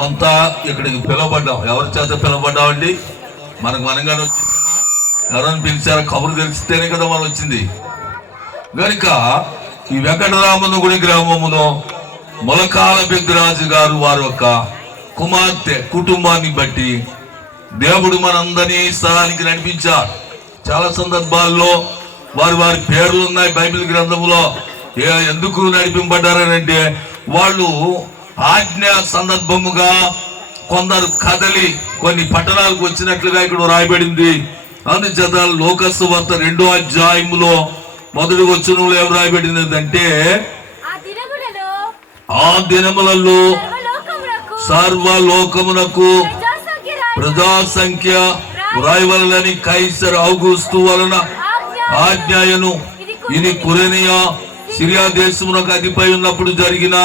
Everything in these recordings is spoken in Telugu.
అంతా ఇక్కడికి పిలువబడ్డాం. ఎవరి చేత పిలువబడ్డామండి? మనకు మనగానే వచ్చింది. ఎవరైనా పిలిచారో కబురు తెలిస్తేనే కదా మనం వచ్చింది. కనుక ఈ వెంకటరామను గుడి గ్రామములో మొలకాల బిగ్రాజు గారు వారి యొక్క కుమార్తె కుటుంబాన్ని బట్టి దేవుడు మనందరినీ స్థలానికి నడిపించారు చాలా సందర్భాల్లో వారి వారి పేర్లు ఉన్నాయి బైబిల్ గ్రంథంలో ఏ- ఎందుకు నడిపింపబడ్డారనంటే వాళ్ళు ఆజ్ఞ సందర్భముగా కొందరు కదలి కొన్ని పట్టణాలకు వచ్చినట్లుగా ఇక్కడ రాయబడింది. అందుచేత లోకసు వార్త రెండో అధ్యాయములో మొదటి వచ్చినలో ఏం రాయబడినది అంటే ఆ దినములలో సర్వలోకమునకు ప్రజా సంఖ్య రాయవలని కైసర్ ఔగుస్తు వలన ఆజ్ఞాయను ఇది కురేనియా. సిరియా దేశమునకు అధిపై ఉన్నప్పుడు జరిగిన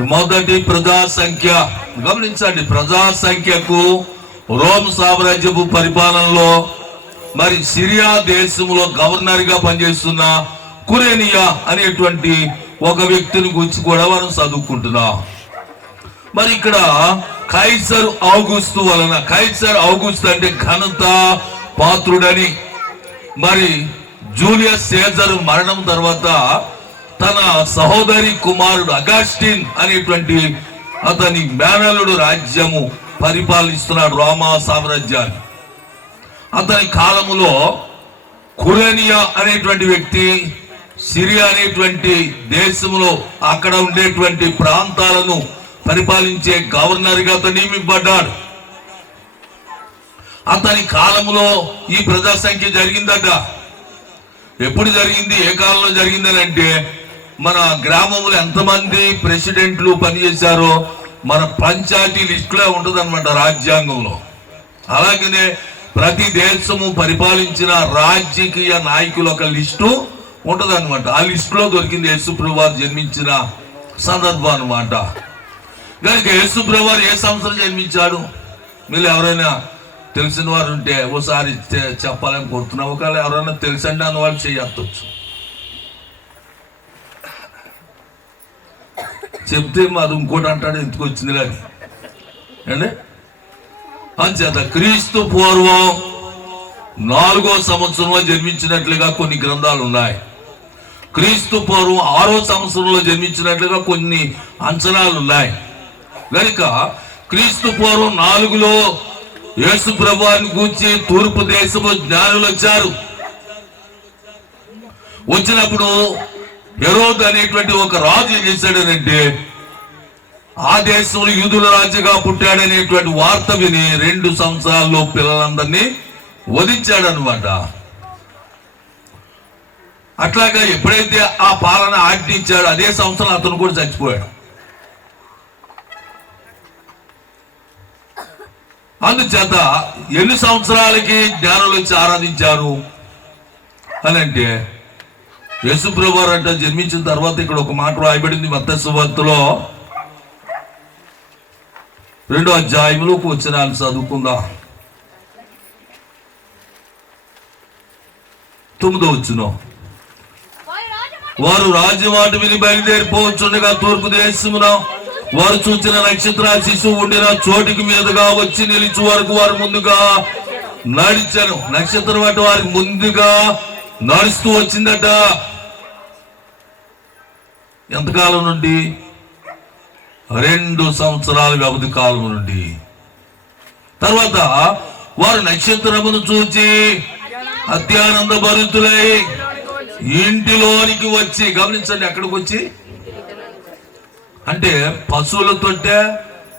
మొదటి ప్రజా సంఖ్య గమనించండి ప్రజా సంఖ్యకు రోమ్ సామ్రాజ్యపు పరిపాలనలో మరి సిరియా దేశంలో గవర్నర్గా పనిచేస్తున్న కురేనియా అనేటువంటి ఒక వ్యక్తిని గురించి కూడా మనం చదువుకుంటున్నాం. మరి ఇక్కడ కైసర్ ఆగుస్తు వలన కైసర్ ఆగుస్తు అంటే ఘనత పాత్రుడని మరి జూలియస్ సీజర్ మరణం తర్వాత తన సహోదరి కుమారుడు అగాస్టిన్ అనేటువంటి అతని మేనలుడు రాజ్యము పరిపాలిస్తున్నాడు రోమా సామ్రాజ్యాన్ని. అతని కాలములో కురేనియా అనేటువంటి వ్యక్తి సిరియా అనేటువంటి దేశంలో అక్కడ ఉండేటువంటి ప్రాంతాలను పరిపాలించే గవర్నర్గా అతను నియమింపడ్డాడు అతని కాలంలో ఈ ప్రజా సంఖ్య జరిగిందట. ఎప్పుడు జరిగింది? ఏ కాలంలో జరిగిందని అంటే మన గ్రామంలో ఎంతమంది ప్రెసిడెంట్లు పనిచేశారో మన పంచాయతీ లిస్టులో ఉంటుంది అనమాట రాజ్యాంగంలో. అలాగనే ప్రతి దేశము పరిపాలించిన రాజకీయ నాయకుల ఒక లిస్టు ఉంటుంది అనమాట ఆ లిస్టులో దొరికింది యేసుప్రభువారు జన్మించిన సందర్భం అనమాట కనుక యేసుప్రభువారు ఏ సంవత్సరం జన్మించాడు? మీరు ఎవరైనా తెలిసిన వారు ఉంటే ఓసారి చెప్పాలని కోరుతున్నా. ఒకవేళ ఎవరైనా తెలుసండి అన్న వాళ్ళు చేయొచ్చు. చెప్తే మరి ఇంకోటి అంటాడు ఎందుకు వచ్చింది కానీ అండి అంచేత క్రీస్తు పూర్వం నాలుగో సంవత్సరంలో జన్మించినట్లుగా కొన్ని గ్రంథాలు ఉన్నాయి. క్రీస్తు పూర్వం ఆరో సంవత్సరంలో జన్మించినట్లుగా కొన్ని అంచనాలు ఉన్నాయి. కనుక క్రీస్తు పూర్వం నాలుగులో యేసు ప్రభాని గూర్చి తూర్పు దేశము జ్ఞానులు వచ్చారు వచ్చినప్పుడు హెరోద్ అనేటువంటి ఒక రాజు ఏం చేశాడనంటే ఆ దేశంలో యూదుల రాజుగా పుట్టాడనేటువంటి వార్త విని రెండు సంవత్సరాల్లో పిల్లలందరినీ వధించాడనమాట అట్లాగా ఎప్పుడైతే ఆ పాలన ఆజ్ఞించాడో అదే సంవత్సరం అతను కూడా చచ్చిపోయాడు. అందుచేత ఎన్ని సంవత్సరాలకి జ్ఞానులు వచ్చి ఆరాధించారు? అని అంటే యేసుప్రభువారు అంటే జన్మించిన తర్వాత ఇక్కడ ఒక మాట రాయబడింది మత్స్యవార్తలో రెండో అధ్యాయంలోకి వచ్చిన చదువుకుందాం. తొమ్మిదో వచ్చును వారు రాజవాటి విని బయలుదేరిపోవచ్చుండగా తూర్పు దేశమున వారు చూచిన నక్షత్ర శిశువు ఉండిన చోటికి మీదుగా వచ్చి నిలిచి వరకు వారు ముందుగా నడిచాను. నక్షత్రం అంటే వారికి ముందుగా నడుస్తూ వచ్చిందట. ఎంతకాలం నుండి? రెండు సంవత్సరాల వ్యవధి కాలం నుండి. తర్వాత వారు నక్షత్రమును చూచి అత్యానంద భరితులై ఇంటిలోనికి వచ్చి గమనించండి ఎక్కడికి వచ్చి? అంటే పశువులతోటే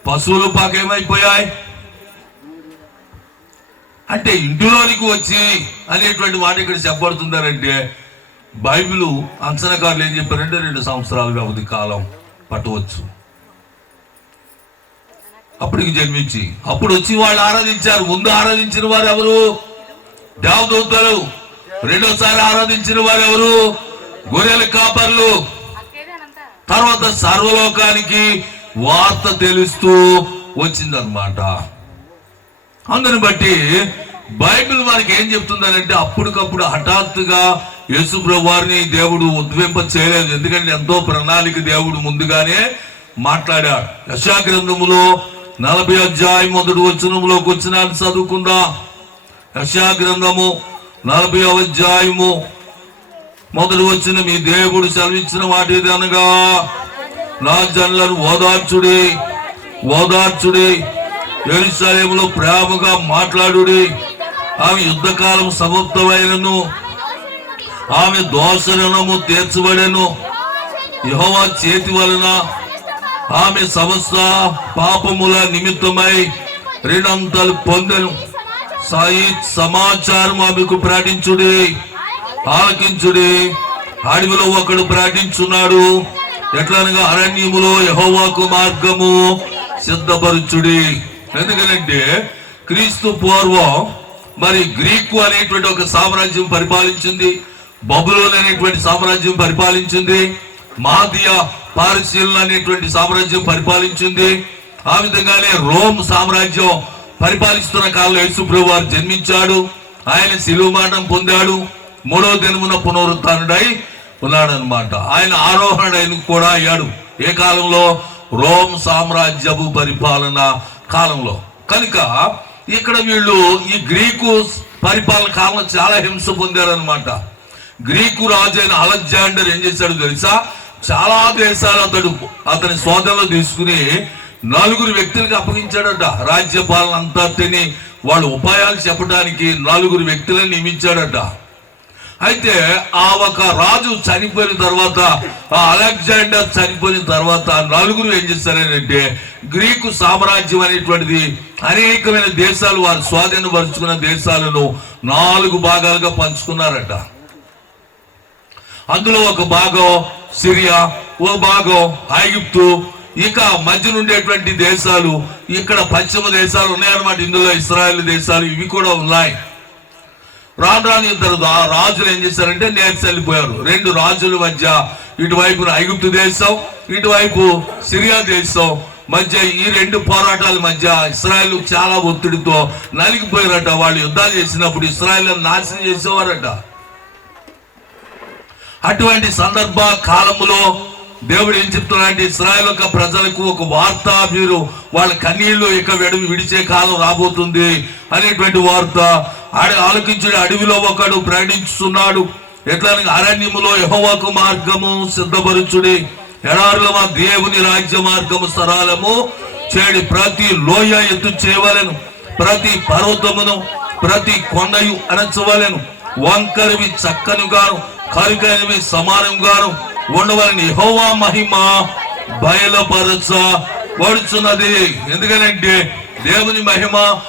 పశువులు పాకేమైపోయాయి అంటే ఇంటిలోనికి వచ్చి అనేటువంటి మాట ఇక్కడ చెప్పబడుతుందారంటే బైబిల్ అంచనాకారులు ఏం చెప్పారంటే రెండు సంవత్సరాల వ్యవధి కాలం పట్టవచ్చు. అప్పటికి జన్మించి అప్పుడు వచ్చి వాళ్ళు ఆరాధించారు. ముందు ఆరాధించిన వారు ఎవరు? దేవదూతలు రెండోసారి ఆరాధించిన వారు ఎవరు? గొర్రెల కాపర్లు. తర్వాత సర్వలోకానికి వార్త తెలుస్తూ వచ్చిందనమాట అందుని బట్టి బైబిల్ మనకి ఏం చెప్తుందనంటే అప్పటికప్పుడు హఠాత్తుగా యేసు వారిని దేవుడు ఉద్వింప చేయలేదు. ఎందుకంటే ఎంతో ప్రణాళిక దేవుడు ముందుగానే మాట్లాడాడు. యశాగ్రంథములో నలభై అధ్యాయం మొదటి వచనంలోకి వచ్చిన చదువుకుందాం. యశాగ్రంథము నలభై అధ్యాయము మొదటి వచ్చిన మీ దేవుడు సెలవిచ్చిన వాటి అనగా నా జన్లను ఓదార్చుడి ఓదార్చుడి ఎరుసలేములో ప్రేమగా మాట్లాడుడి. ఆమె యుద్ధకాలం సమర్థమైనను ఆమె దోషణము తీర్చబడెను. యహోవా చేతి వలన ఆమె సమస్త పాపముల నిమిత్తమై రెండంతలు పొందెను. సాయి సమాచారం ఆమెకు ప్రకటించుడి ఆలకించుడి. అడవిలో ఒకడు ప్రకటించున్నాడు. ఎట్లనగా అరణ్యములో యహోవాకు మార్గము సిద్ధపరచుడి. ఎందుకనంటే క్రీస్తు పూర్వం మరి గ్రీకు అనేటువంటి ఒక సామ్రాజ్యం పరిపాలించింది. బబులోన్ అనేటువంటి సామ్రాజ్యం పరిపాలించింది. మాదియా పారిశీలన అనేటువంటి సామ్రాజ్యం పరిపాలించింది. ఆ విధంగానే రోమ్ సామ్రాజ్యం పరిపాలిస్తున్న కాలంలో యేసుప్రభు వారు జన్మించాడు. ఆయన శిలువ మరణం పొందాడు. మూడో దినమున పునరుత్డై ఉన్నాడనమాట ఆయన ఆరోహణుడైన కూడా అయ్యాడు. ఏ కాలంలో? రోమ్ సామ్రాజ్యపు పరిపాలన కాలంలో. కనుక ఇక్కడ వీళ్ళు ఈ గ్రీకు పరిపాలన కాలంలో చాలా హింస పొందారనమాట గ్రీకు రాజు అయిన అలెగ్జాండర్ ఏం చేశాడు తెలుసా? చాలా దేశాలు అతడు అతని సోదరులు తీసుకుని నలుగురు వ్యక్తులకు అప్పగించాడట. రాజ్యపాలన అంతా తిని వాళ్ళు ఉపాయాలు చెప్పడానికి నలుగురు వ్యక్తులను నియమించాడట. అయితే ఆ ఒక రాజు చనిపోయిన తర్వాత ఆ అలెగ్జాండర్ చనిపోయిన తర్వాత నలుగురు ఏం చేస్తారంటే గ్రీకు సామ్రాజ్యం అనేటువంటిది అనేకమైన దేశాలు వారు స్వాధీనపరుచుకున్న దేశాలను నాలుగు భాగాలుగా పంచుకున్నారట. అందులో ఒక భాగం సిరియా ఓ భాగం ఐగుప్తు ఇక మధ్య ఉండేటువంటి దేశాలు ఇక్కడ పశ్చిమ దేశాలు ఉన్నాయన్నమాట. ఇందులో ఇస్రాయల్ దేశాలు ఇవి కూడా ఉన్నాయి. రాను రాను ఇద్దరు రాజులు ఏం చేశారంటే నేర్చి వెళ్ళిపోయారు. రెండు రాజుల మధ్య ఇటువైపు ఐగుప్తు దేశం ఇటువైపు సిరియా దేశం మధ్య ఈ రెండు పోరాటాల మధ్య ఇస్రాయల్ చాలా ఒత్తిడితో నలిగిపోయారట. వాళ్ళు యుద్ధాలు చేసినప్పుడు ఇస్రాయల్ నాశనం చేసేవారట. అటువంటి సందర్భ కాలములో దేవుడు ఏం చెప్తున్నాడంటే ఇస్రాయల్ యొక్క ప్రజలకు ఒక వార్త మీరు వాళ్ళ కన్నీళ్ళు ఇక విడి విడిచే కాలం రాబోతుంది అనేటువంటి వార్త. ఆడ ఆలోకించుడు అడవిలో ఒకడు ప్రయాణించుతున్నాడు ఎట్లా అరణ్యములో యహోవాకు మార్గము సిద్ధపరచుడి. ఎడారుల మా దేవుని రాజ్య మార్గము సరాలము చేడి ప్రతి లోయ ఎత్తు చేయవలెను. ప్రతి పర్వతమును ప్రతి కొండయు అణచవలెను. వంకరివి చక్కనుగాను కరుకైనవి సమానంగాను ఉండవలని యెహోవా మహిమ బయలుపరచ పడుచున్నది ఎందుకనంటే దేవుని మహిమ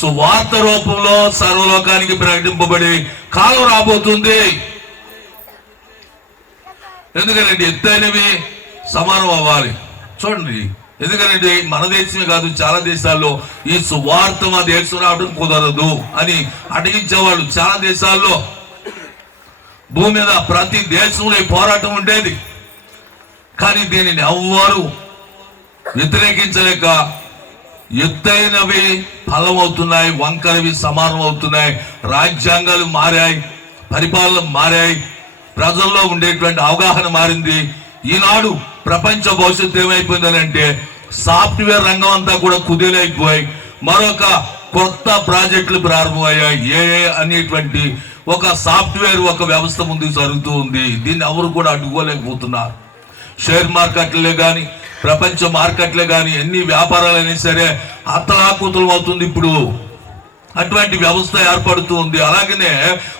సువార్త రూపంలో సర్వలోకానికి ప్రకటింపబడి కాలం రాబోతుంది. ఎందుకంటే ఎత్తైనవి సమానం అవ్వాలి. చూడండి. ఎందుకంటే మన దేశమే కాదు చాలా దేశాల్లో ఈ సువార్త మా దేశం రావడం కుదరదు అని అటగించేవాళ్ళు చాలా దేశాల్లో భూమి మీద ప్రతి దేశంలో పోరాటం ఉండేది. కానీ దీనిని ఎవ్వరు వ్యతిరేకించలేక ఎత్తైనవి ఫలమవుతున్నాయి వంకరవి సమానం అవుతున్నాయి రాజ్యాంగాలు మారాయి పరిపాలన మారాయి ప్రజల్లో ఉండేటువంటి అవగాహన మారింది. ఈనాడు ప్రపంచ భవిష్యత్తు ఏమైపోయిందనంటే సాఫ్ట్వేర్ రంగం అంతా కూడా కుదేలైపోయి మరొక కొత్త ప్రాజెక్టులు ప్రారంభమయ్యాయి. ఏ అనేటువంటి ఒక సాఫ్ట్వేర్ ఒక వ్యవస్థ ముందుకు జరుగుతూ ఉంది. దీన్ని ఎవరు కూడా అడ్డుకోలేకపోతున్నారు. షేర్ మార్కెట్లే కానీ ప్రపంచ మార్కెట్లే కానీ ఎన్ని వ్యాపారాలైనా సరే అత్తలాకుతలం అవుతుంది ఇప్పుడు. అటువంటి వ్యవస్థ ఏర్పడుతూ ఉంది. అలాగనే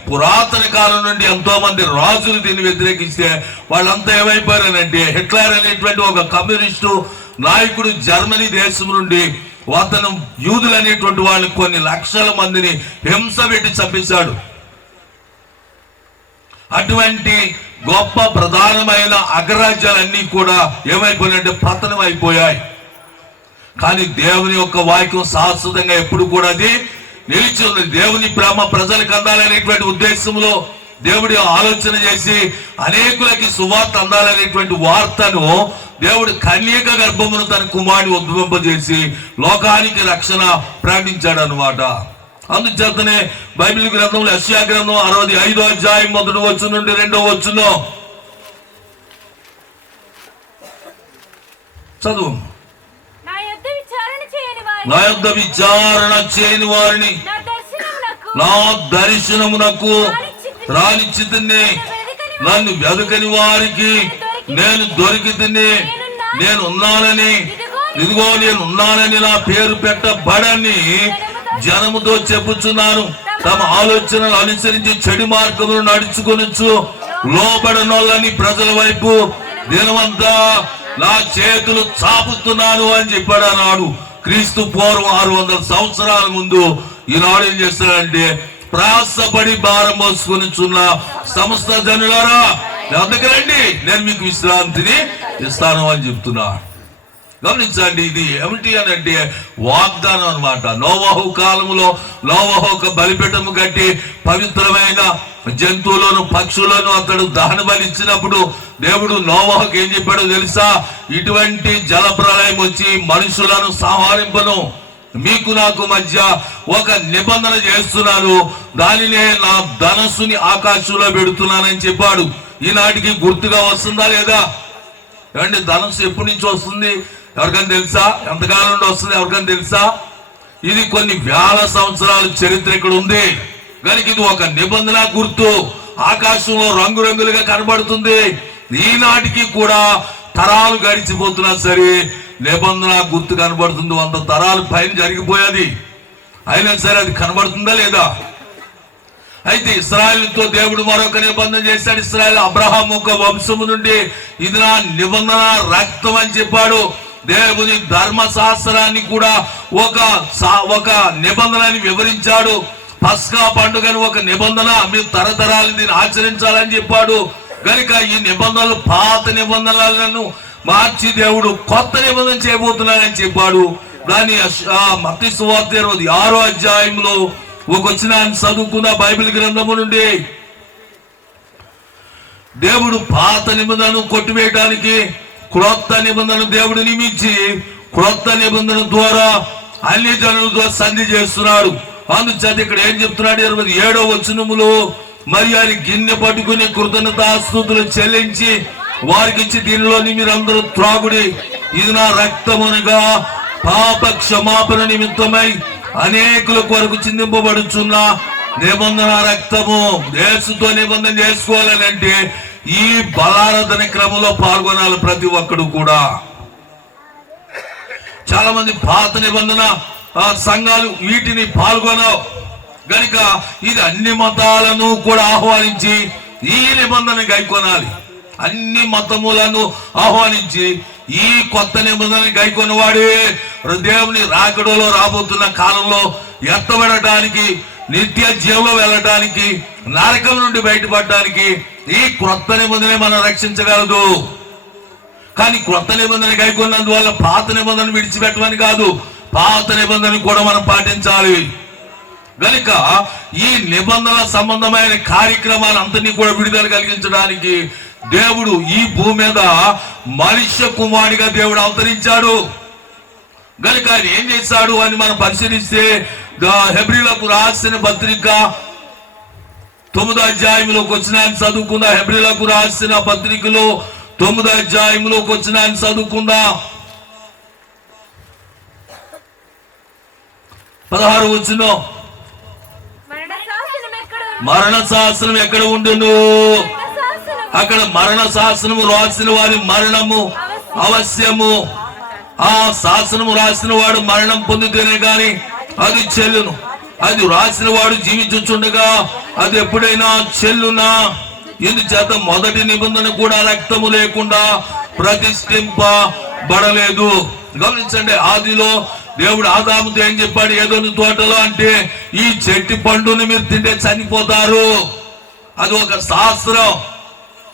పురాతన కాలం నుండి ఎంతో మంది రాజులు దీన్ని వ్యతిరేకిస్తే వాళ్ళంతా ఏమైపోయారనంటే హిట్లర్ అనేటువంటి ఒక కమ్యూనిస్టు నాయకుడు జర్మనీ దేశం నుండి అతను యూదులు అనేటువంటి కొన్ని లక్షల మందిని హింస పెట్టి చంపించాడు అటువంటి గొప్ప ప్రధానమైన అగ్రరాజ్యాలన్నీ కూడా ఏమైపోయినాయంటే పతనం అయిపోయాయి కానీ దేవుని యొక్క వాక్యం శాశ్వతంగా ఎప్పుడు కూడా అది నిలిచి ఉంది. దేవుని ప్రేమ ప్రజలకు అందాలనేటువంటి ఉద్దేశంలో దేవుడి ఆలోచన చేసి అనేకులకి సువార్త అందాలనేటువంటి వార్తను దేవుడు కన్యక గర్భమును తన కుమారుని ఉద్భవింపజేసి లోకానికి రక్షణ ప్రకటించాడు అనమాట అందుచేతనే బైబిల్ గ్రంథంలో యెషయా గ్రంథం అరవై ఐదో అధ్యాయం మొదటి వచ్చు నుండి రెండో వచ్చును చదువు. నా యొక్క విచారణ చేయని వారిని. నా దర్శనమునకు. రానిచ్చితిని నన్ను వెదకని వారికి నేను దొరికితిని. నేను ఉన్నానని ఇదిగో నేను ఉన్నానని నా పేరు పెట్టబడని జనముతో చెప్పుచున్నాను. తమ ఆలోచనలు అనుసరించి చెడు మార్గములు నడుచుకొనొచ్చు లోబడనోళ్ళని ప్రజల వైపు దినమంతా నా చేతులు చాపుతున్నాను అని చెప్పాడు అన్నాడు క్రీస్తు పూర్వం ఆరు వందల సంవత్సరాల ముందు ఈనాడు ఏం చేస్తాడంటే ప్రయాసపడి భారం మోసుకొని సమస్త జనులారా అందుకు రండి నేను మీకు విశ్రాంతిని ఇస్తాను అని చెప్తున్నా. గమనించండి ఇది ఏమిటి అని అంటే వాగ్దానం అన్నమాట. నోవహు కాలంలో నోవహు ఒక బలిపీఠము కట్టి పవిత్రమైన జంతువులను పక్షులను అతడు దహన బలి ఇచ్చినప్పుడు దేవుడు నోవహకు ఏం చెప్పాడో తెలుసా? ఇటువంటి జల ప్రళయం వచ్చి మనుషులను సంహరింపను. మీకు నాకు మధ్య ఒక నిబంధన చేస్తున్నాను. దానినే నా ధనస్సుని ఆకాశంలో పెడుతున్నానని చెప్పాడు. ఈనాటికి గుర్తుగా వస్తుందా లేదా? ఏమండి ధనస్సు ఎప్పటి నుంచి వస్తుంది? ఎవరికైనా తెలుసా? ఎంతకాలం నుండి వస్తుంది? ఎవరికైనా తెలుసా? ఇది కొన్ని వేల సంవత్సరాల చరిత్ర ఇక్కడ ఉంది. కనుక ఇది ఒక నిబంధన గుర్తు. ఆకాశంలో రంగురంగులుగా కనబడుతుంది. ఈనాటికి కూడా తరాలు గడిచిపోతున్నా సరే నిబంధన గుర్తు కనబడుతుంది వంద తరాలు పైన జరిగిపోయేది. అయినా సరే అది కనబడుతుందా లేదా? అయితే ఇస్రాయల్తో దేవుడు మరొక నిబంధన చేశాడు. ఇస్రాయల్ అబ్రహాం ఒక వంశము నుండి ఇది నా నిబంధన రక్తం అని చెప్పాడు. దేవుని ధర్మశాస్త్రాన్ని కూడా ఒక సా- ఒక నిబంధనని వివరించాడు. పస్కా పండుగను ఒక నిబంధన మీరు తరతరాలు దీన్ని ఆచరించాలని చెప్పాడు. కనుక ఈ నిబంధనలు పాత నిబంధనలను మార్చి దేవుడు కొత్త నిబంధన చేయబోతున్నాడని చెప్పాడు. దాని మత్తి సువార్త ఇరవై ఆరో అధ్యాయంలో ఒక వచ్చిన చదువుకున్న బైబిల్ గ్రంథము నుండి. దేవుడు పాత నిబంధనను కొట్టివేయడానికి క్రొత్త నిబంధన దేవుడు నియమించి క్రొత్త నిబంధన ద్వారా అన్ని జనులతో సంధి చేస్తున్నాడు. అందుచేత ఇక్కడ ఏం చెప్తున్నాడు? ఇరవై ఏడో వచనములో మరి ఆయన గిన్నె పట్టుకుని కృతజ్ఞతాస్తుతులు చెల్లించి వారికి ఇచ్చి దీనిలోని మీరందరూ త్రాగుడి. ఇది నా రక్తమునగా పాప క్షమాపణ నిమిత్తమై అనేకుల కొరకు చిందింపబడుచున్న నిబంధన రక్తము. దేశంతో నిబంధన చేసుకోవాలని అంటే ఈ బలారాధన క్రమంలో పాల్గొనాలి ప్రతి ఒక్కడు కూడా. చాలా మంది పాత నిబంధన ఆ, సంఘాలు వీటిని పాల్గొనవు. గనుక ఇది అన్ని మతాలను కూడా ఆహ్వానించి ఈ నిబంధన గైకొనాలి. అన్ని మతములను ఆహ్వానించి ఈ కొత్త నిబంధనలని గైకొని వాడే దేవుని రాకడలో రాబోతున్న కాలంలో ఎత్తబడటానికి నిత్య జీవంలో వెళ్ళటానికి నరకం నుండి బయటపడటానికి ఈ కొత్త నిబంధన మనం రక్షించగలదు. కానీ క్రొత్త నిబంధన గైకొన్నందువల్ల పాత నిబంధన విడిచిపెట్టమని కాదు పాత నిబంధన కూడా మనం పాటించాలి. గనుక ఈ నిబంధన సంబంధమైన కార్యక్రమాలంతని కూడా విడుదల కలిగించడానికి దేవుడు ఈ భూమి మీద మనుష్య కుమారుడిగా దేవుడు అవతరించాడు. గనుక ఆయన ఏం చేశాడు అని మనం పరిశీలిస్తే హెబ్రీలకు రాసిన పత్రిక తొమ్మిదో అధ్యాయంలోకి వచ్చిన ఆయన చదువుకుందా. హెబ్రిలకు రాసిన పత్రికలో తొమ్మిదో అధ్యాయంలోకి వచ్చిన ఆయన చదువుకుందా. పదహారు వచ్చిన మరణ శాసనం ఎక్కడ ఉండును? అక్కడ మరణ శాసనము రాసిన వారి మరణము అవశ్యము. ఆ శాసనము రాసిన వాడు మరణం పొందితేనే గాని అది చెల్లును. అది రాసిన వాడు జీవించుచుండగా అది ఎప్పుడైనా చెల్లునా? ఎందుచేత మొదటి నిబంధన కూడా రక్తము లేకుండా ప్రతిష్ఠింపబడలేదు. గమనించండి ఆదిలో దేవుడు ఆదాముతో ఏం చెప్పాడు? ఏదో తోటలో అంటే ఈ చెట్టు పండుని మీరు తింటే చనిపోతారు. అది ఒక శాస్త్రం.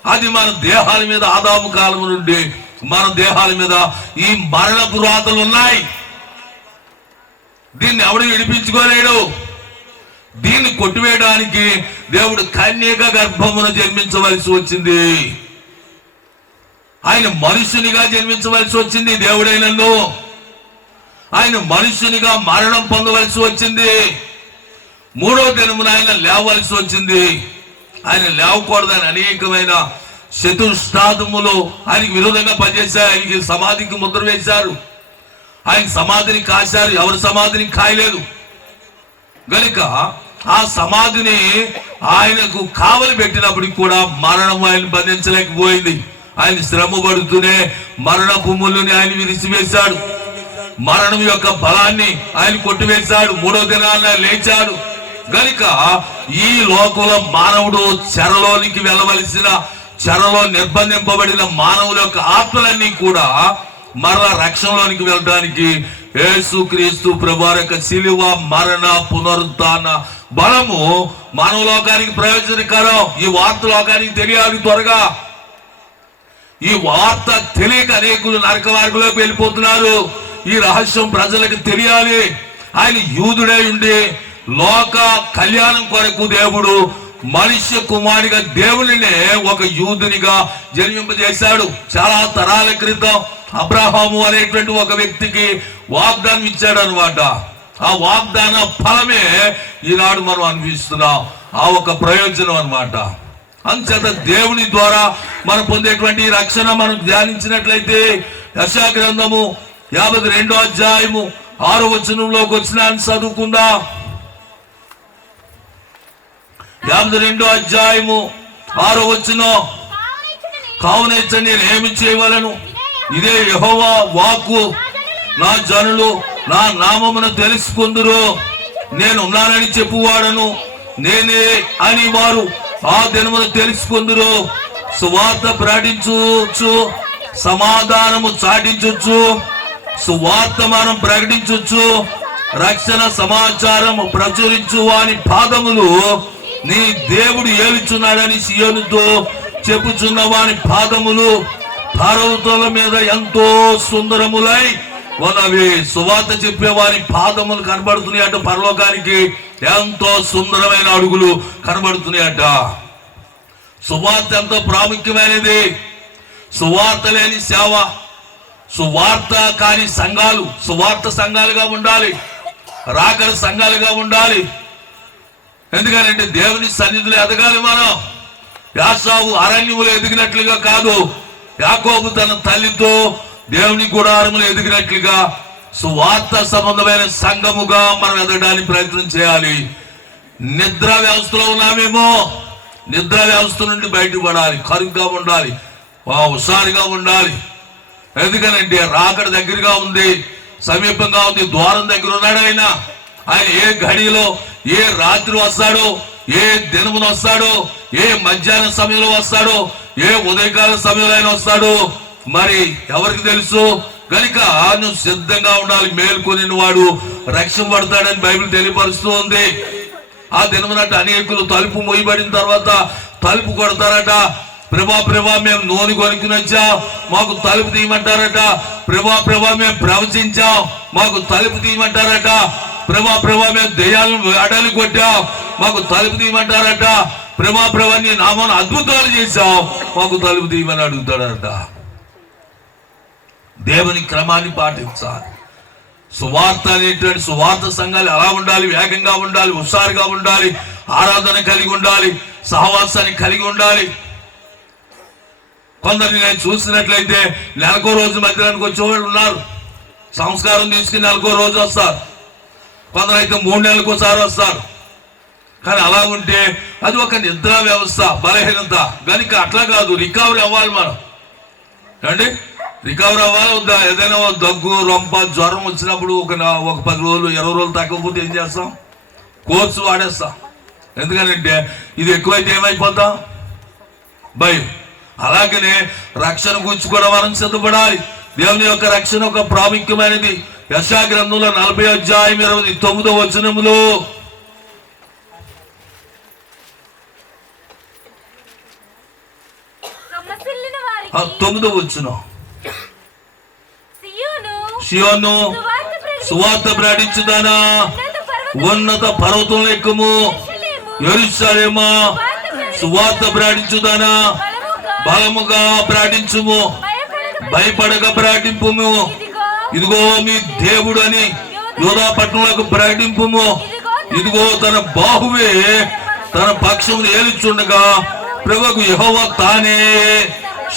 అది మన దేహాల మీద ఆదాము కాలం నుండి మన దేహాల మీద ఈ మరణ పురాతలు ఉన్నాయి. దీన్ని ఎవడు విడిపించుకోలేడు? దీన్ని కొట్టివేయడానికి దేవుడు కన్యక గర్భమున జన్మించవలసి వచ్చింది. ఆయన మనుషునిగా జన్మించవలసి వచ్చింది దేవుడైనను ఆయన మనుషునిగా మరణం పొందవలసి వచ్చింది. మూడో దినమున ఆయన లేవలసి వచ్చింది. ఆయన లేవకూడదని అనేకమైన చతుష్టాదములు ఆయనకి విరోధంగా పనిచేశారు. ఆయనకి సమాధికి ముద్ర వేశారు. ఆయన సమాధిని కాశారు. ఎవరి సమాధిని కాయలేదు. గనుక ఆ సమాధిని ఆయనకు కావలి పెట్టినప్పటికి కూడా మరణం ఆయన బంధించలేకపోయింది. ఆయన శ్రమ పడుతూనే మరణ భూములని ఆయన విరిచివేశాడు మరణం యొక్క బలాన్ని ఆయన కొట్టివేశాడు. మూడో దినాన్న లేచాడు. గనుక ఈ లోకంలో మానవుడు చెరలోనికి వెళ్ళవలసిన చెరలో నిర్బంధింపబడిన మానవుల యొక్క ఆత్మలన్నీ కూడా మరల రక్షణలోనికి వెళ్ళడానికి యేసుక్రీస్తు ప్రభు యొక్క శిలువ మరణ పునరుద్ధాన బలము మానవ లోకానికి ప్రయోజనకరం. ఈ వార్త లోకానికి తెలియాలి త్వరగా. ఈ వార్త తెలియక అనేకులు నరక మార్గంలోకి వెళ్ళిపోతున్నారు. ఈ రహస్యం ప్రజలకు తెలియాలి. ఆయన యూదుడై ఉండి లోక కళ్యాణం కొరకు దేవుడు మనిషి కుమారుడిగా దేవుడినే ఒక యూదునిగా జన్మింపజేశాడు. చాలా తరాల క్రితం అబ్రహాము అనేటువంటి ఒక వ్యక్తికి వాగ్దానం ఇచ్చాడు అనమాట ఆ వాగ్దాన ఫలమే ఈనాడు మనం అనిపిస్తున్నాం ఆ ఒక ప్రయోజనం అన్నమాట. అంచేత దేవుని ద్వారా మనం పొందేటువంటి ఈ రక్షణ మనం ధ్యానించినట్లయితే యశా గ్రంథము యాభై రెండో అధ్యాయము ఆరో వచనంలోకి వచ్చిన చదువుకుందాం. యాభై రెండో అధ్యాయము ఆరో వచ్చిన కావున ఇచ్చని నేను ఏమి చేయవలను? ఇదే యహోవా వాక్కు. నా జనులు నా నామమును తెలుసుకుందరు. నేను ఉన్నానని చెప్పువాడను. నేనే అని వారు ఆ దినమును తెలుసుకుందరు. సువార్త ప్రకటించవచ్చు సమాధానము చాటించొచ్చు సువార్త మనం ప్రకటించవచ్చు రక్షణ సమాచారం ప్రచురించు వాని పాదములు నీ దేవుడు ఏలుచున్నాడని సియోనుతో చెప్పుచున్న వాని పాదములు పార్వతుల మీద ఎంతో సుందరములై ఉన్నవి. సువార్త చెప్పే వారి పాదములు కనబడుతున్నాయి అట పరలోకానికి. ఎంతో సుందరమైన అడుగులు కనబడుతున్నాయి అట. సువార్త ఎంతో ప్రాముఖ్యమైనది. సువార్త లేని సేవ సువార్త కాని సంఘాలు సువార్త సంఘాలుగా ఉండాలి. రాకడ సంఘాలుగా ఉండాలి. ఎందుకంటే దేవుని సన్నిధిలో ఎదగాలి మనం. యాసావు అరణ్యములు ఎదిగినట్లుగా కాదు. యాకోబు తన తల్లితో దేవుని గుడారములు ఎదిగినట్లుగా సువార్త సంబంధమైన సంఘముగా మనం ఎదగడానికి ప్రయత్నం చేయాలి. నిద్ర వ్యవస్థలో ఉన్నామేమో. నిద్ర వ్యవస్థ నుండి బయటపడాలి కరుగ్గా ఉండాలి. హుషారుగా ఉండాలి. ఎందుకనంటే రాకడ దగ్గరగా ఉంది. సమీపంగా ఉంది. ద్వారం దగ్గర ఉన్నాడు ఆయన. ఆయన ఏ ఘడిలో ఏ రాత్రి వస్తాడో ఏ దినమున వస్తాడో ఏ మధ్యాహ్న సమయంలో వస్తాడో ఏ ఉదయకాల సమయంలో ఆయన వస్తాడో మరి ఎవరికి తెలుసు? కనుక నువ్వు సిద్ధంగా ఉండాలి మేల్కొని వాడు రక్షణ పడతాడని బైబిల్ తెలియపరుస్తూ ఉంది ఆ దినమునట్టు అనేకులు తలుపు మొయ్యబడిన తర్వాత తలుపు కొడతారట. ప్రభా ప్రభా మేము నూనె కొనుక్కుని వచ్చాం. మాకు తలుపు తీయమంటారట. ప్రభా ప్రభా మేము ప్రవచించాం. మాకు తలుపు తీయమంటారట. ప్రభా ప్రభా మేము దెయ్యాలను అడలు కొట్టాం. మాకు తలుపు తీయమంటారట. ప్రభా ప్రభా నీ నామను అద్భుతాలు చేశాం. మాకు తలుపు తీయమని అడుగుతాడట. దేవుని క్రమాన్ని పాటించాలి. సువార్త అనేటువంటి సువార్త సంఘాలు ఎలా ఉండాలి? వేగంగా ఉండాలి హుషారుగా ఉండాలి ఆరాధన కలిగి ఉండాలి సహవాసాన్ని కలిగి ఉండాలి. కొందరిని నేను చూసినట్లయితే నెలకో రోజు మధ్యాహ్నానికి వచ్చేవాళ్ళు ఉన్నారు. సంస్కారం తీసుకుని నెలకో రోజు వస్తారు. కొందరైతే మూడు నెలలకు ఒకసారి వస్తారు. కానీ అలా ఉంటే అది ఒక నిద్ర వ్యవస్థ బలహీనత. కనుక అట్లా కాదు రికవరీ అవ్వాలి మనం. అండి రికవరీ అవ్వాలి వద్దా? ఏదైనా దగ్గు రొంప జ్వరం వచ్చినప్పుడు ఒక ఒక పది రోజులు ఇరవై రోజులు తగ్గకపోతే ఏం చేస్తాం? కోర్సు వాడేస్తాం. ఎందుకంటే ఇది ఎక్కువైతే ఏమైపోతాం? భయం. అలాగనే రక్షణ గురించి కూడా మనం సిద్ధపడాలి. దేవుని యొక్క రక్షణ ఒక ప్రాముఖ్యమైనది. యశా గ్రంథంలో నలభై అధ్యాయం ఇరవై తొమ్మిదో వచనములో తొమ్మిదో వచనం సియోను సువార్త ప్రకటించు. సువార్త ప్రకటించుదానా ఉన్నత పర్వతం యెరూషలేము. ఎరుసలేమా సువార్త ప్రకటించు. సువార్త ప్రకటించుదానా బలముగా, ప్రకటించుము భయపడక ప్రకటింపుము ఇదిగో నీ మీ దేవుడు అని యోధా ప్రకటింపుము. ఇదిగో తన బాహువే తన పక్షమును ఏలుచుండగా ప్రభుకు యహోవ తానే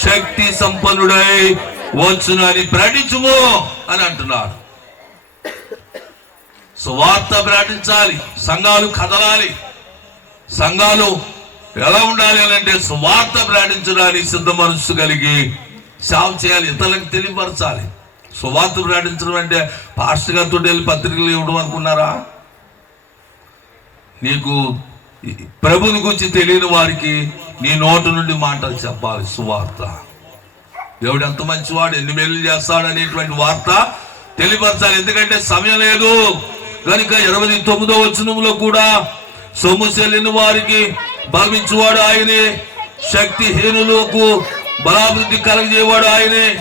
శక్తి సంపన్నుడై వచ్చును అని ప్రకటించుము అని అంటున్నాడు సువార్త ప్రకటించాలి సంఘాలు కదలాలి. సంఘాలు ఎలా ఉండాలి అని అంటే సువార్త ప్రకటించడానికి సిద్ధ మనస్సు కలిగి సేవ చేయాలి ఇతరులకు తెలియపరచాలి. సువార్త ప్రకటించడం అంటే పాస్టర్ గారితో వెళ్ళి పత్రికలు ఇవ్వడం అనుకున్నారా? నీకు ప్రభుని గురించి తెలియని వారికి నీ నోటి నుండి మాటలు చెప్పాలి సువార్త. దేవుడు ఎంత మంచివాడు ఎన్ని మేలు చేస్తాడు అనేటువంటి వార్త తెలియపరచాలి. ఎందుకంటే సమయం లేదు. కనుక ఇరవై తొమ్మిదో వచనంలో కూడా సొమ్ము చెల్లిన వారికి భావించువాడు ఆయనే శక్తిహీనులకు బలాభివృద్ధి కలగజేవాడు ఆయనే.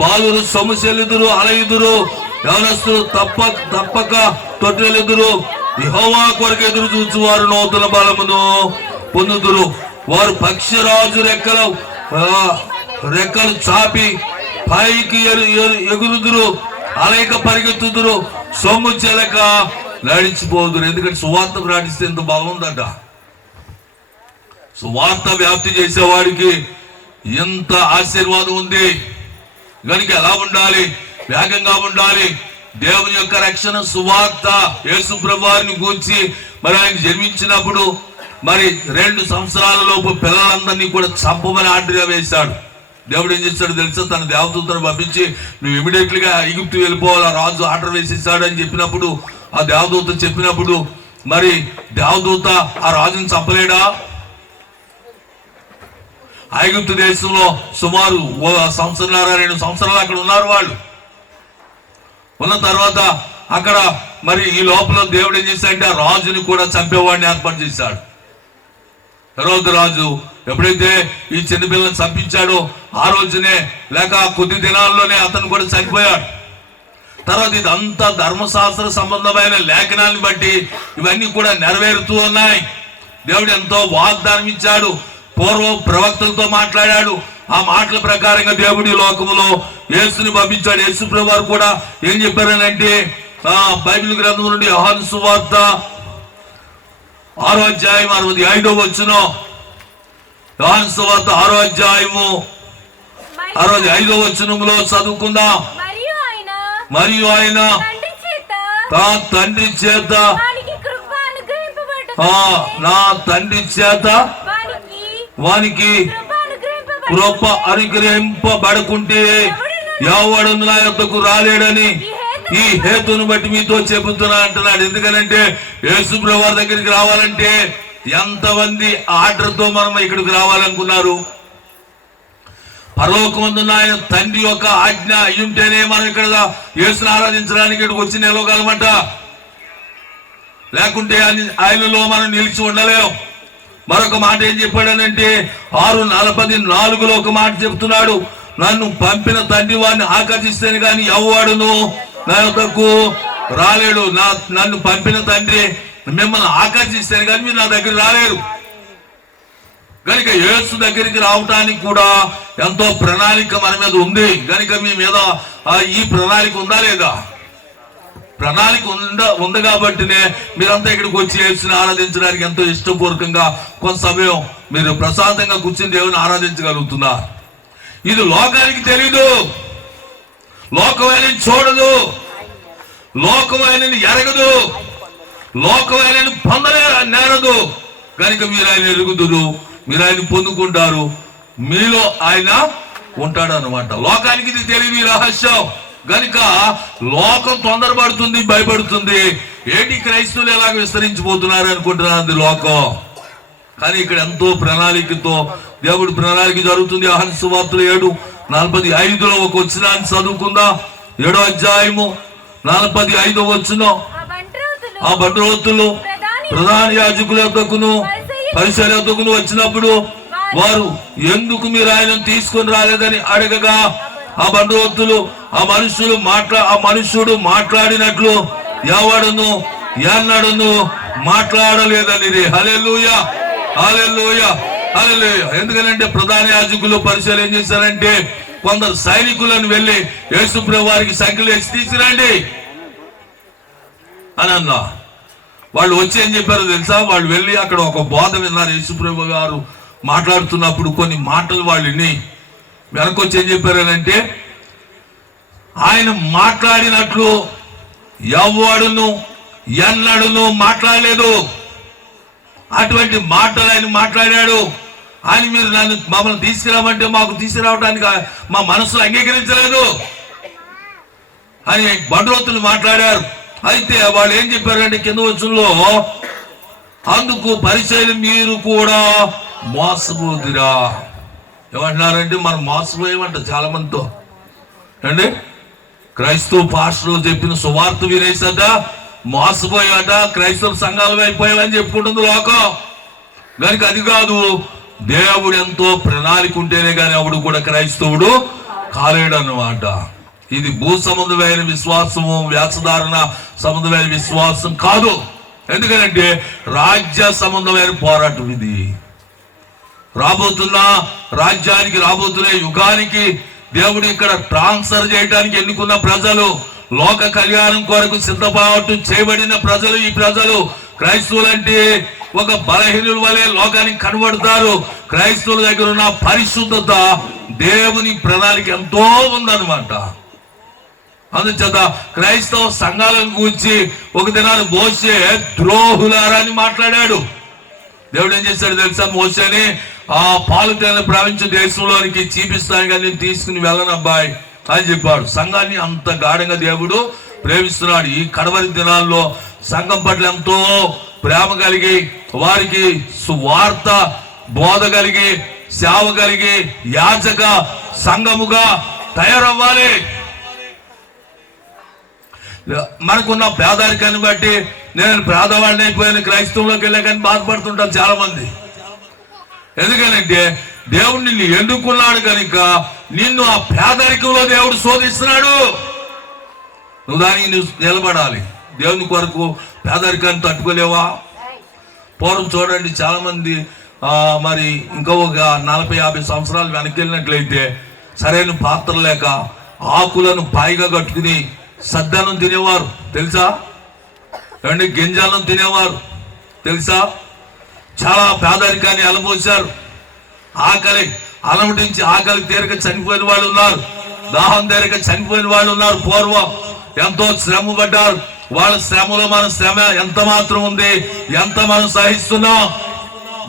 బాలురు సొమ్ము చెల్లిదురు అలయుదురు యవనస్తులు తప్ప తప్పక తొట్టెలెదురు యహోవా కొరకు ఎదురు చూచువారు నూతన బలమును పొందుదురు. వారు పక్షిరాజు రెక్కలు రెక్కలు చాపి పైకి ఎరు- ఎరు- ఎగురుదురు అలయక పరిగెత్తుదురు సొమ్ము చెలక నడిచిపోదురు. ఎందుకంటే సువార్త ప్రకటిస్తే ఎంత బాగుందట సువార్త వ్యాప్తి చేసేవాడికి ఎంత ఆశీర్వాదం ఉంది. కనుక ఎలా ఉండాలి? వేగంగా ఉండాలి. దేవుని యొక్క రక్షణ సువార్త యేసు ప్రభువారిని గూర్చి మరి ఆయన జన్మించినప్పుడు మరి రెండు సంవత్సరాల లోపు పిల్లలందరినీ కూడా చంపమని ఆర్డర్గా వేశాడు. దేవుడు ఏం చేశాడు తెలుసా? తన దేవదూతను పంపించి నువ్వు ఇమీడియట్లీగా గా వెళ్ళిపోవాలా? రాజు ఆర్డర్ వేసేసాడు అని చెప్పినప్పుడు ఆ దేవదూత చెప్పినప్పుడు మరి దేవదూత ఆ రాజుని చంపలేడా? ఐగుప్తు దేశంలో సుమారు ఓ సంవత్సరాల రెండు సంవత్సరాలు అక్కడ ఉన్నారు వాళ్ళు. ఉన్న తర్వాత అక్కడ మరి ఈ లోపల దేవుడు ఏం చేశాడంటే ఆ రాజుని కూడా చంపేవాడిని ఏర్పాటు చేశాడు. హెరోదు రాజు ఎప్పుడైతే ఈ చిన్నపిల్లని చంపించాడో ఆ రోజునే లేక కొద్ది దినాల్లోనే అతను కూడా చనిపోయాడు. తర్వాత ఇదంతా ధర్మశాస్త్ర సంబంధమైన లేఖనాన్ని బట్టి ఇవన్నీ కూడా నెరవేరుతూ ఉన్నాయి. దేవుడు ఎంతో వాగ్దానం ఇచ్చాడు పూర్వం ప్రవక్తలతో మాట్లాడాడు. ఆ మాటల ప్రకారంగా దేవుడి లోకములో యేసుని పంపించాడు. యేసు ప్రభు వారు కూడా ఏం చెప్పారనంటే ఆ బైబిల్ గ్రంథం నుండి యోహాను సువార్త ఆరో అధ్యాయం అరవది ఐదో వచ్చును యోహాను సువార్త ఆరో అధ్యాయము అరవది ఐదో వచనములో చదువుకుందాం. మరియు ఆయన ఆయన తండ్రి చేత నా తండ్రి చేత వానికి కృప అనుగ్రహింపబడకుంటే నా రాలేడని ఈ హేతును బట్టి మీతో చెబుతున్నా అంటున్నాడు. ఎందుకనంటే యేసు ప్రభు దగ్గరికి రావాలంటే ఎంతమంది ఆర్డర్తో మనం ఇక్కడికి రావాలనుకున్నారు? పరలోకమందున్న ఆయన తండ్రి యొక్క ఆజ్ఞ అయ్యుంటేనే మనం ఇక్కడ యేసును ఆరాధించడానికి ఇక్కడికి వచ్చి నిలవగలమంట. లేకుంటే ఆయన- ఆయనలో మనం నిలిచి ఉండలేం. మరొక మాట ఏం చెప్పాడనంటే ఆరు నలభై నాలుగులో ఒక మాట చెప్తున్నాడు. నన్ను పంపిన తండ్రి వాడిని ఆకర్షిస్తేనే కానీ ఎవవాడును నా రాలేడు. నా నన్ను పంపిన తండ్రి మిమ్మల్ని ఆకర్షిస్తేనే కానీ మీరు నా దగ్గర రాలేరు. కనుక యేసు దగ్గరికి రావటానికి కూడా ఎంతో ప్రణాళిక మన మీద ఉంది. కనుక మీ మీద ఈ ప్రణాళిక ఉందా లేదా? ప్రణాళిక ఉంద ఉంది కాబట్టినే మీరంతా ఇక్కడికి వచ్చి యేసుని ఆరాధించడానికి ఎంతో ఇష్టపూర్వకంగా కొంత సమయం మీరు ప్రశాంతంగా కూర్చుని దేవుని ఆరాధించగలుగుతున్నారు ఇది లోకానికి తెలీదు. లోకమైన చూడదు. లోకమైన ఎరగదు. లోకమైన పొందలే నేరదు. కనుక మీరు ఆయన ఎరుగుదురు మీరు ఆయన పొందుకుంటారు. మీలో ఆయన ఉంటాడు అనమాట లోకానికి ఇది తెలియదు ఈ రహస్యం. గనుక లోకం తొందరపడుతుంది భయపడుతుంది. ఏంటి క్రైస్తవులు ఎలాగ విస్తరించిపోతున్నారు అనుకుంటున్నారు లోకం? కానీ ఇక్కడ ఎంతో ప్రణాళికతో దేవుడు ప్రణాళిక జరుగుతుంది. ఆహ్వాన సువార్తలు ఏడు నలభై ఐదులో ఒక వచ్చినాన్ని చదువుకుందా? ఏడో అధ్యాయము నలభై ఐదో వచ్చిన ఆ భద్రవతులు ప్రధాని ప్రధాన యాజకుల యొద్దకును పరిసర వచ్చినప్పుడు వారు ఎందుకు మీరు ఆయన తీసుకొని రాలేదని అడగగా? ఆ బంధువత్తులు ఆ మనుషులు మాట్లా ఆ మనుష్యుడు మాట్లాడినట్లు ఎవడును ఎన్నడను మాట్లాడలేదని రే హలెలుయ హలెలుయ హలెలుయ ఎందుకంటే ప్రధాన యాజకులు పరిశీలన ఏం చేశారంటే కొందరు సైనికులను వెళ్ళి యేసుప్రభు వారికి సంఖ్యలు వేసి తీసుకురండి అని అన్నా వాళ్ళు వచ్చి ఏం చెప్పారో తెలుసా? వాళ్ళు వెళ్ళి అక్కడ ఒక బోధ విన్నారు. యేసుప్రభు గారు మాట్లాడుతున్నప్పుడు కొన్ని మాటలు వాళ్ళు వెనక వచ్చి ఏం చెప్పారంటే ఆయన మాట్లాడినట్లు ఎవడును ఎన్నడును మాట్లాడలేదు. అటువంటి మాటలు ఆయన మాట్లాడాడు. ఆయన మీరు నన్ను మమ్మల్ని తీసుకురామంటే మాకు తీసుకురావడానికి మా మనసులో అంగీకరించలేదు. అని బండ్రోతులు మాట్లాడారు. అయితే వాళ్ళు ఏం చెప్పారంటే కింద వచ్చుల్లో అందుకు పరిచయం మీరు కూడా మోసపోదురా. ఏమంటున్నారంటే మనం మోసపోయామంట చాలా మందితో అండి క్రైస్తవ పాస్టర్లు చెప్పిన సువార్త వినేసట మోసపోయాట క్రైస్తవ సంఘాలు అయిపోయావని చెప్పుకుంటుంది లోకం. కనుక అది కాదు దేవుడు ఎంతో ప్రణాళిక ఉంటేనే కానీ అప్పుడు కూడా క్రైస్తవుడు కాలేడు అన్నమాట ఇది భూ సంబంధమైన విశ్వాసము వ్యాసధారణ సంబంధమైన విశ్వాసం కాదు. ఎందుకంటే రాజ్య సంబంధమైన పోరాటం ఇది. రాబోతున్న రాజ్యానికి రాబోతున్న యుగానికి దేవుడు ఇక్కడ ట్రాన్స్ఫర్ చేయడానికి ఎన్నుకున్న ప్రజలు లోక కళ్యాణం కొరకు సిద్ధపాటు చేయబడిన ప్రజలు ఈ ప్రజలు. క్రైస్తవులంటే ఒక బలహీనుల వలె లోకానికి కనబడతారు. క్రైస్తవుల దగ్గర ఉన్న పరిశుద్ధత దేవుని ప్రణాళిక ఎంతో ఉందన్నమాట. అందుచేత క్రైస్తవ సంఘాలను గురించి ఒక దినాన్ని మోసే ద్రోహులారా అని మాట్లాడాడు. దేవుడు ఏం చేశాడు తెలుసా? మోసేని ఆ పాలు తేలిన ప్రపంచ దేశంలోనికి చూపిస్తాను కానీ నేను తీసుకుని వెళ్ళను అబ్బాయి అని చెప్పాడు. సంఘాన్ని అంత గాఢంగా దేవుడు ప్రేమిస్తున్నాడు. ఈ కడవరి దినాల్లో సంఘం పట్ల ఎంతో ప్రేమ కలిగి వారికి సువార్త బోధ కలిగి సేవ కలిగి యాచక సంఘముగా తయారవ్వాలి. మనకున్న పేదరికాన్ని బట్టి నేను పేదవాడిని అయిపోయాను క్రైస్తవంలోకి వెళ్ళా కానీ బాధపడుతుంటారు చాలా మంది ఎందుకనంటే దేవుడు నిన్ను ఎన్నుకున్నాడు కనుక నిన్ను ఆ పేదరికంలో దేవుడు శోధిస్తున్నాడు. నువ్వు దానికి నువ్వు నిలబడాలి. దేవుని కొరకు పేదరికాన్ని తట్టుకోలేవా? పూర్వం చూడండి చాలా మంది మరి ఇంకా ఒక నలభై యాభై సంవత్సరాలు వెనక్కి వెళ్ళినట్లయితే సరైన పాత్ర లేక ఆకులను పాయిగా కట్టుకుని సద్దనం తినేవారు తెలుసా? ఏమండి గింజాలను తినేవారు తెలుసా? చాలా పేదరికాన్ని అలమోశారు. ఆకలి అలమటించి ఆకలి తీరక చనిపోయిన వాళ్ళు ఉన్నారు. దాహం తీరక చనిపోయిన వాళ్ళు ఉన్నారు పూర్వం. ఎంతో శ్రమ పడ్డారు. వాళ్ళ శ్రమలో మన శ్రమ ఎంత మాత్రం ఉంది? ఎంత మనం సహిస్తున్నాం?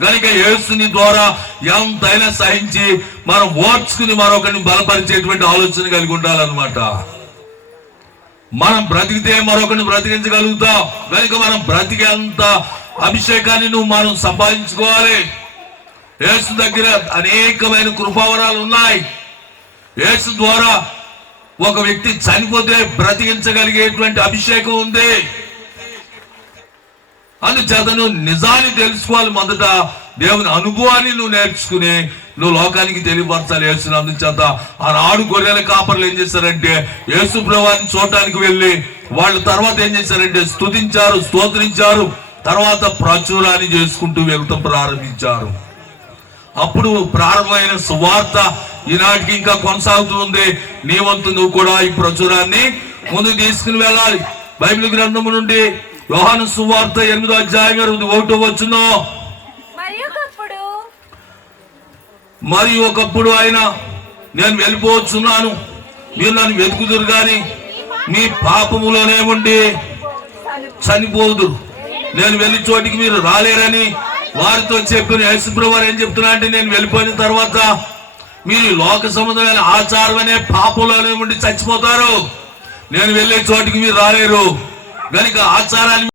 కనుక ఏసుని ద్వారా ఎంతైనా సహించి మనం ఓర్చుకుని మరొకరిని బలపరిచేటువంటి ఆలోచన కలిగి ఉండాలన్నమాట. మనం బ్రతికితే మరొకరిని బ్రతికించగలుగుతాం. కనుక మనం బ్రతికేంత అభిషేకాన్ని నువ్వు మనం సంపాదించుకోవాలి. యేసు దగ్గర అనేకమైన కృపావరాలు ఉన్నాయి. యేసు ద్వారా ఒక వ్యక్తి చనిపోతే బ్రతికించగలిగేటువంటి అభిషేకం ఉంది. అందుచేత నువ్వు నిజాన్ని తెలుసుకోవాలి మొదట. దేవుని అనుభవాన్ని నువ్వు నేర్చుకుని నువ్వు లోకానికి తెలియపరచాలి యేసుని అందుచేత ఆనాడు గొర్రెల కాపర్లు ఏం చేశారంటే యేసు ప్రభాన్ని చూడటానికి వెళ్ళి వాళ్ళు తర్వాత ఏం చేశారంటే స్తుతించారు స్తోత్రించారు. తర్వాత ప్రచురాన్ని చేసుకుంటూ వెళ్తాం ప్రారంభించారు. అప్పుడు ప్రారంభమైన సువార్త ఈనాటికి ఇంకా కొనసాగుతూ ఉంది. నీ వంతు నువ్వు కూడా ఈ ప్రచురాన్ని ముందుకు తీసుకుని వెళ్ళాలి. బైబిల్ గ్రంథము నుండి యోహాను సువార్త ఎనిమిదో అధ్యాయం ఒకటో వచ్చును మరి ఒకప్పుడు ఆయన నేను వెళ్ళిపోవచ్చున్నాను. మీరు నన్ను వెతుకుదురు కానీ మీ పాపములోనే ఉండి చనిపోదు నేను వెళ్ళి చోటికి మీరు రాలేరని వారితో చెప్పిన యేసుప్రభు ఏం చెప్తున్నా అంటే నేను వెళ్ళిపోయిన తర్వాత మీరు లోక సంబంధమైన ఆచారం అనే పాపంలోనే ఉండి చచ్చిపోతారు. నేను వెళ్ళే చోటికి మీరు రాలేరు. కనుక ఆచారాన్ని